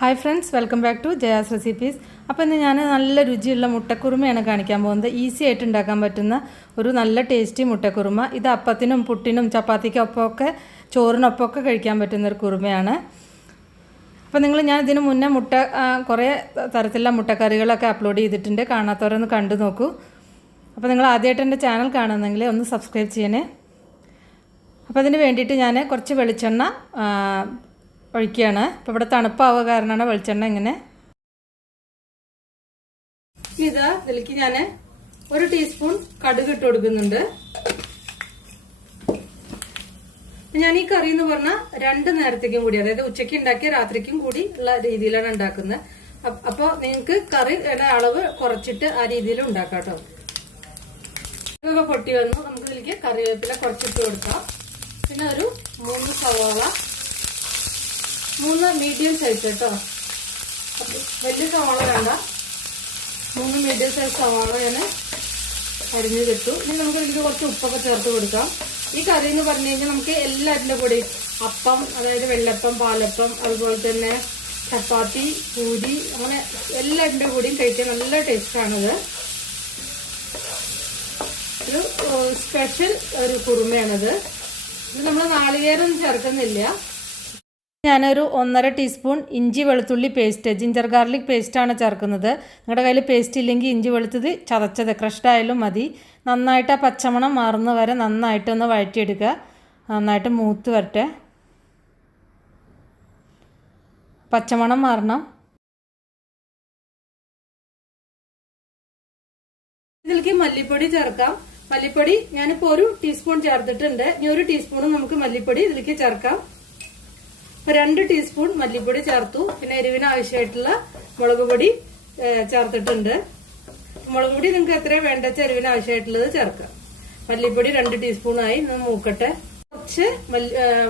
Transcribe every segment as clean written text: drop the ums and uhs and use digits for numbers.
Hi friends, welcome back to Jaya's recipes. അപ്പോൾ ഇന്ന് ഞാൻ നല്ല രുചിയുള്ള മുട്ടക്കുറുമയാണ് കാണിക്കാൻ പോകുന്നത്. ഈസി ആയിട്ട് ഉണ്ടാക്കാൻ പറ്റുന്ന ഒരു നല്ല ടേസ്റ്റി മുട്ടക്കുറുമ. ഇത് അപ്പത്തിനും പുട്ടിനും ചപ്പാത്തിക്കൊപ്പമൊക്കെ ചോറിനൊപ്പമൊക്കെ കഴിക്കാൻ പറ്റുന്ന ഒരു കുറുമയാണ്. അപ്പോൾ ഞാൻ ഇതിന് മുന്നേ കുറേ തരത്തിലുള്ള മുട്ടക്കറികളൊക്കെ അപ്ലോഡ് ചെയ്തിട്ടുണ്ട്. കാണാത്തവരൊന്ന് കണ്ടു നോക്കൂ. അപ്പോൾ നിങ്ങൾ ആദ്യമായിട്ട് എൻ്റെ ചാനൽ കാണുന്നെങ്കിൽ ഒന്ന് സബ്സ്ക്രൈബ് ചെയ്യണേ. അപ്പോൾ അതിന് വേണ്ടിയിട്ട് ഞാൻ കുറച്ച് വെളിച്ചെണ്ണ ഒഴിക്കുകയാണ്. ഇപ്പോൾ ഇവിടെ തണുപ്പാവുക കാരണമാണ് വെളിച്ചെണ്ണ ഇങ്ങനെ. ഇതിലേക്ക് ഞാൻ 1 ടീസ്പൂൺ കടുക് ഇട്ട് കൊടുക്കുന്നുണ്ട്. ഞാൻ ഈ കറി എന്ന് പറഞ്ഞാൽ 2 നേരത്തേക്കും കൂടി, അതായത് ഉച്ചയ്ക്ക് ഉണ്ടാക്കിയ രാത്രിക്കും കൂടി ഉള്ള രീതിയിലാണ് ഉണ്ടാക്കുന്നത്. അപ്പോൾ നിങ്ങൾക്ക് കറിയുടെ അളവ് കുറച്ചിട്ട് ആ രീതിയിൽ ഉണ്ടാക്കാം കേട്ടോ. ഇതൊക്കെ പൊട്ടി വന്നു. നമുക്ക് ഇതിലേക്ക് കറിവേപ്പില കുറച്ചിട്ട് കൊടുക്കാം. പിന്നെ ഒരു 3 സവാള, 3 മീഡിയം സൈസ് കേട്ടോ, വലിയ സവാള വേണ്ട. 3 മീഡിയം സൈസ് സവാള ഞാൻ അരിഞ്ഞ് കിട്ടും. ഇനി നമുക്ക് ഇതിൽ കുറച്ച് ഉപ്പൊക്കെ ചേർത്ത് കൊടുക്കാം. ഈ കറി എന്ന് പറഞ്ഞു കഴിഞ്ഞാൽ നമുക്ക് എല്ലാറ്റിൻ്റെ കൂടെ അപ്പം, അതായത് വെള്ളപ്പം, പാലപ്പം, അതുപോലെ തന്നെ ചപ്പാത്തി, പൂരി, അങ്ങനെ എല്ലാറ്റിൻ്റെ കൂടെയും കഴിക്കാൻ നല്ല ടേസ്റ്റാണിത്. ഒരു സ്പെഷ്യൽ ഒരു കുറുമയാണിത്. ഇത് നമ്മൾ നാളികേരൊന്നും ചേർക്കുന്നില്ല. ഞാനൊരു 1.5 ടീസ്പൂൺ ഇഞ്ചി വെളുത്തുള്ളി പേസ്റ്റ്, ജിഞ്ചർ ഗാർലിക് പേസ്റ്റാണ് ചേർക്കുന്നത്. നിങ്ങളുടെ കയ്യിൽ പേസ്റ്റ് ഇല്ലെങ്കിൽ ഇഞ്ചി വെളുത്തത് ചതച്ചത് ക്രഷ്ഡ് ആയാലും മതി. നന്നായിട്ട് ആ പച്ചമണം മാറുന്ന വരെ നന്നായിട്ടൊന്ന് വഴറ്റിയെടുക്കുക. നന്നായിട്ട് മൂത്ത് വരട്ടെ, പച്ചമണം മാറണം. ഇതിലേക്ക് മല്ലിപ്പൊടി ചേർക്കാം. മല്ലിപ്പൊടി ഞാനിപ്പോൾ 1 ടീസ്പൂൺ ചേർത്തിട്ടുണ്ട്. ഇനി 1 ടീസ്പൂണും നമുക്ക് മല്ലിപ്പൊടി ഇതിലേക്ക് ചേർക്കാം. 2 ടീസ്പൂൺ മല്ലിപ്പൊടി ചേർത്തു. പിന്നെ എരിവിന് ആവശ്യമായിട്ടുള്ള മുളക് പൊടി ചേർത്തിട്ടുണ്ട്. മുളക് പൊടി നിങ്ങൾക്ക് എത്രയാണ് വേണ്ട എരിവിന് ആവശ്യമായിട്ടുള്ളത് ചേർക്കാം. മല്ലിപ്പൊടി 2 ടീസ്പൂണായി. മൂക്കട്ടെ. കുറച്ച്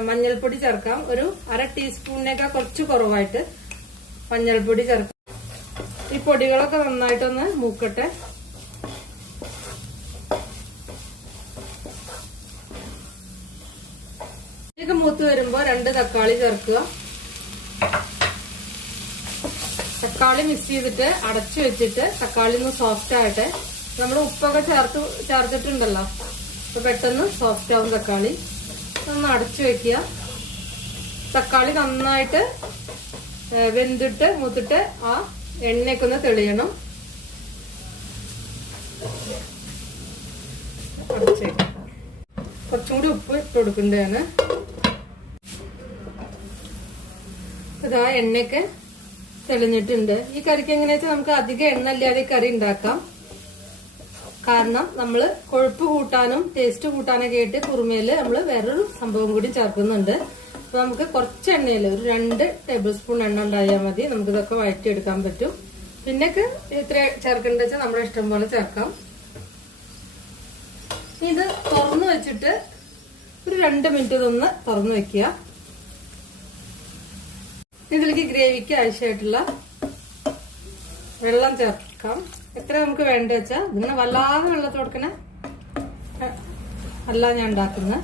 മഞ്ഞൾപ്പൊടി ചേർക്കാം. ഒരു 1/2 ടീസ്പൂണിനേക്കാൾ കുറച്ച് കുറവായിട്ട് മഞ്ഞൾപ്പൊടി ചേർക്കാം. ഈ പൊടികളൊക്കെ നന്നായിട്ടൊന്ന് മൂക്കട്ടെ. ഇതൊക്കെ മൂത്ത് വരുമ്പോൾ 2 തക്കാളി ചേർക്കുക. തക്കാളി മിക്സ് ചെയ്തിട്ട് അടച്ചു വെച്ചിട്ട് തക്കാളി ഒന്ന് സോഫ്റ്റ് ആകട്ടെ. നമ്മൾ ഉപ്പൊക്കെ ചേർത്തിട്ടുണ്ടല്ലോ, അപ്പൊ പെട്ടെന്ന് സോഫ്റ്റ് ആവും തക്കാളി. ഒന്ന് അടച്ചു വെക്കുക. തക്കാളി നന്നായിട്ട് വെന്തിട്ട് മൂത്തിട്ട് ആ എണ്ണയൊക്കെ ഒന്ന് തെളിയണം. അടച്ചു വെക്കുക. കുറച്ചും കൂടി ഉപ്പ് ഇട്ട് കൊടുക്കേണ്ടതാണ്. ഇതാ എണ്ണയൊക്കെ തെളിഞ്ഞിട്ടുണ്ട്. ഈ കറിക്ക് എങ്ങനെയാ വെച്ചാൽ നമുക്ക് അധികം എണ്ണ ഇല്ലാതെ കറി ഉണ്ടാക്കാം. കാരണം നമ്മൾ കൊഴുപ്പ് കൂട്ടാനും ടേസ്റ്റ് കൂട്ടാനൊക്കെ ആയിട്ട് കുറുമയില് നമ്മൾ വേറൊരു സംഭവം കൂടി ചേർക്കുന്നുണ്ട്. അപ്പൊ നമുക്ക് കുറച്ച് എണ്ണയിൽ ഒരു 2 ടേബിൾ സ്പൂൺ എണ്ണ ഉണ്ടായാൽ മതി. നമുക്കിതൊക്കെ വഴറ്റിയെടുക്കാൻ പറ്റും. പിന്നൊക്കെ ഇത്ര ചേർക്കേണ്ടത് വെച്ചാൽ നമ്മുടെ ഇഷ്ടം പോലെ ചേർക്കാം. ഇത് തുറന്നു വെച്ചിട്ട് ഒരു 2 മിനിറ്റ് ഇതൊന്ന് തുറന്നു വെക്കുക. ഇതിലേക്ക് ഗ്രേവിക്ക് ആവശ്യമായിട്ടുള്ള വെള്ളം ചേർക്കാം. എത്ര നമുക്ക് വേണ്ട വെച്ചാൽ. ഇതിങ്ങനെ വല്ലാതെ വെള്ളത്തിൽ കൊടുക്കണേ അല്ല ഞാൻ ഉണ്ടാക്കുന്നത്.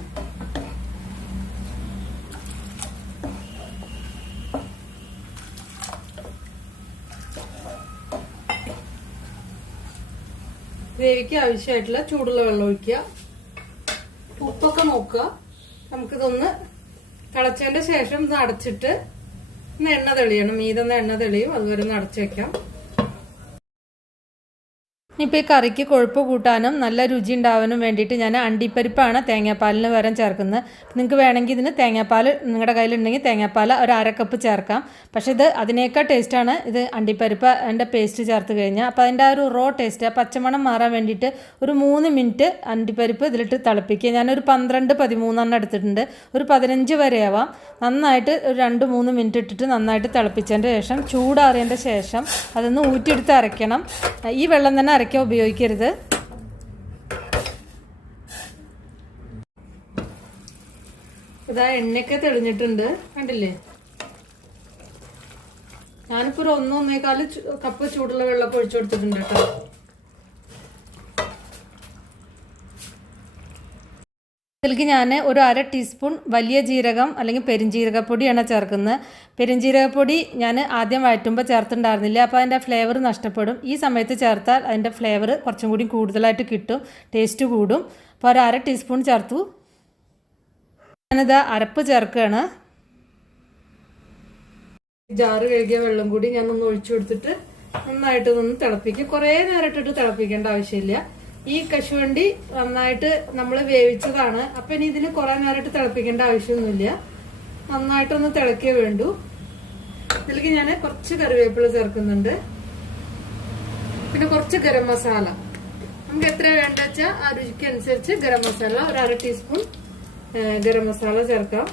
ഗ്രേവിക്ക് ആവശ്യമായിട്ടുള്ള ചൂടുള്ള വെള്ളം ഒഴിക്കുക. ഉപ്പൊക്കെ നോക്കുക. നമുക്കിതൊന്ന് തിളച്ചതിന്റെ ശേഷം ഇത് അടച്ചിട്ട് എണ്ണ തെളിയണം. മീതൊന്ന് എണ്ണ തെളിയും. അതുവരെ ഒന്ന് അടച്ചു വെക്കാം. ഇനിയിപ്പോൾ ഈ കറിക്ക് കൊഴുപ്പ് കൂട്ടാനും നല്ല രുചി ഉണ്ടാവാനും വേണ്ടിയിട്ട് ഞാൻ അണ്ടിപ്പരിപ്പാണ് തേങ്ങാപ്പാലിന് പകരം ചേർക്കുന്നത്. നിങ്ങൾക്ക് വേണമെങ്കിൽ ഇതിന് തേങ്ങാപ്പാൽ നിങ്ങളുടെ കയ്യിലുണ്ടെങ്കിൽ തേങ്ങാപ്പാൽ ഒരു 1/2 കപ്പ് ചേർക്കാം. പക്ഷേ ഇത് അതിനേക്കാൾ ടേസ്റ്റാണ് ഇത് അണ്ടിപ്പരിപ്പ് അതിൻ്റെ പേസ്റ്റ് ചേർത്ത് കഴിഞ്ഞാൽ. അപ്പോൾ അതിൻ്റെ ആ ഒരു റോ ടേസ്റ്റ്, ആ പച്ചമണം മാറാൻ വേണ്ടിയിട്ട് ഒരു 3 മിനിറ്റ് അണ്ടിപ്പരിപ്പ് ഇതിലിട്ട് തിളപ്പിക്കുക. ഞാനൊരു 12-13 എടുത്തിട്ടുണ്ട്. ഒരു 15 വരെ ആവാം. നന്നായിട്ട് ഒരു 2-3 മിനിറ്റ് ഇട്ടിട്ട് നന്നായിട്ട് തിളപ്പിച്ചതിൻ്റെ ശേഷം ചൂടാറിയതിൻ്റെ ശേഷം അതൊന്ന് ഊറ്റിയെടുത്ത് അരയ്ക്കണം. ഈ വെള്ളം തന്നെ അരയ്ക്കാൻ ഉപയോഗിക്കരുത്. ഇതാ എണ്ണയൊക്കെ തെളിഞ്ഞിട്ടുണ്ട്, കണ്ടില്ലേ? ഞാനിപ്പോ ഒരു 1-1.25 കപ്പ് ചൂടുള്ള വെള്ളം ഒഴിച്ചു കൊടുത്തിട്ടുണ്ട് കേട്ടോ. ഇതിലേക്ക് ഞാൻ ഒരു 1/2 ടീസ്പൂൺ വലിയ ജീരകം അല്ലെങ്കിൽ പെരുംജീരകപ്പൊടിയാണ് ചേർക്കുന്നത്. പെരുംജീരകപ്പൊടി ഞാൻ ആദ്യം വഴറ്റുമ്പോൾ ചേർത്തിട്ടുണ്ടായിരുന്നില്ല, അപ്പോൾ അതിൻ്റെ ഫ്ലേവർ നഷ്ടപ്പെടും. ഈ സമയത്ത് ചേർത്താൽ അതിൻ്റെ ഫ്ലേവർ കുറച്ചും കൂടി കൂടുതലായിട്ട് കിട്ടും, ടേസ്റ്റ് കൂടും. അപ്പോൾ ഒരു 1/2 ടീസ്പൂൺ ചേർത്തു. ഞാനിത് അരപ്പ് ചേർക്കുകയാണ്. ജാറ് കഴുകിയ വെള്ളം കൂടി ഞാനൊന്ന് ഒഴിച്ചു കൊടുത്തിട്ട് നന്നായിട്ട് ഒന്ന് തിളപ്പിക്കും. കുറേ നേരം ഇട്ടിട്ട് തിളപ്പിക്കേണ്ട ആവശ്യമില്ല. ഈ കശുവണ്ടി നന്നായിട്ട് നമ്മൾ വേവിച്ചതാണ്, അപ്പം ഇനി ഇതിന് കുറേ നേരമായിട്ട് തിളപ്പിക്കേണ്ട ആവശ്യമൊന്നുമില്ല. നന്നായിട്ടൊന്ന് തിളക്കേ വേണ്ടൂ. ഇതിലേക്ക് ഞാൻ കുറച്ച് കറിവേപ്പില ചേർക്കുന്നുണ്ട്, പിന്നെ കുറച്ച് ഗരം മസാല. നമുക്ക് എത്ര വേണ്ട വെച്ചാൽ ആ രുചിക്ക് അനുസരിച്ച് ഗരം മസാല ഒരു 1/2 ടീസ്പൂൺ ഗരം മസാല ചേർക്കാം.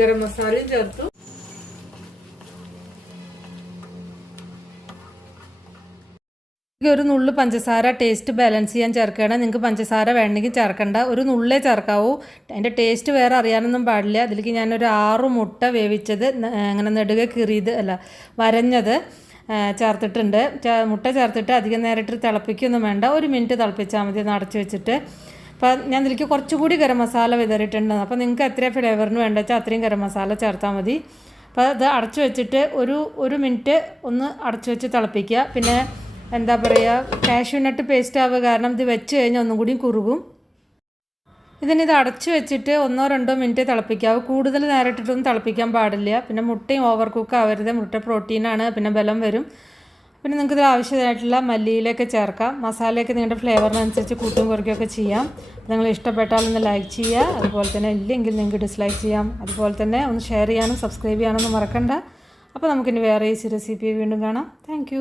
ഗരം മസാലയും ചേർത്തു. ഒരു നുള്ളു പഞ്ചസാര ടേസ്റ്റ് ബാലൻസ് ചെയ്യാൻ ചേർക്കുകയാണ്. നിങ്ങൾക്ക് പഞ്ചസാര വേണമെങ്കിൽ ചേർക്കണ്ട, ഒരു നുള്ളേ ചേർക്കാവൂ. അതിൻ്റെ ടേസ്റ്റ് വേറെ അറിയാനൊന്നും പാടില്ല. അതിലേക്ക് ഞാനൊരു 6 മുട്ട വേവിച്ചത് അങ്ങനെ നെടുകെ കീറിയത് വരഞ്ഞത് ചേർത്തിട്ടുണ്ട്. മുട്ട ചേർത്തിട്ട് അധികം നേരിട്ട് തിളപ്പിക്കൊന്നും വേണ്ട, 1 മിനിറ്റ് തിളപ്പിച്ചാൽ മതി ഒന്ന് അടച്ച് വെച്ചിട്ട്. അപ്പോൾ ഞാൻ ഇതിലേക്ക് കുറച്ചുകൂടി ഗരം മസാല വിതറിയിട്ടുണ്ട്. അപ്പോൾ നിങ്ങൾക്ക് എത്ര ഫ്ലേവറിന് വേണ്ട വെച്ചാൽ അത്രയും ഗരം മസാല ചേർത്താൽ മതി. അപ്പോൾ അത് അടച്ചു വെച്ചിട്ട് ഒരു മിനിറ്റ് ഒന്ന് അടച്ചു വെച്ച് തിളപ്പിക്കുക. പിന്നെ എന്താ പറയുക, കാഷ്യൂ നട്ട് പേസ്റ്റ് ആവുക കാരണം ഇത് വെച്ച് കഴിഞ്ഞാൽ ഒന്നും കൂടി കുറുകും. ഇതിനിത് അടച്ചു വെച്ചിട്ട് 1-2 മിനിറ്റ് തിളപ്പിക്കാവും. കൂടുതൽ നേരിട്ടിട്ടൊന്നും തിളപ്പിക്കാൻ പാടില്ല. പിന്നെ മുട്ടയും ഓവർ കുക്ക് ആവരുത്, മുട്ട പ്രോട്ടീനാണ്, പിന്നെ ബലം വരും. പിന്നെ നിങ്ങൾക്ക് ഇതിൽ ആവശ്യമായിട്ടുള്ള മല്ലിയിലൊക്കെ ചേർക്കാം. മസാലയൊക്കെ നിങ്ങളുടെ ഫ്ലേവറിനനുസരിച്ച് കൂട്ടും കുറയ്ക്കുകയൊക്കെ ചെയ്യാം. നിങ്ങൾ ഇഷ്ടപ്പെട്ടാൽ ഒന്ന് ലൈക്ക് ചെയ്യുക, അതുപോലെ തന്നെ ഇല്ലെങ്കിൽ നിങ്ങൾക്ക് ഡിസ്ലൈക്ക് ചെയ്യാം. അതുപോലെ തന്നെ ഒന്ന് ഷെയർ ചെയ്യാനും സബ്സ്ക്രൈബ് ചെയ്യാനൊന്നും മറക്കണ്ട. അപ്പോൾ നമുക്കിനി വേറെ ഈസി റെസിപ്പി വീണ്ടും കാണാം. താങ്ക്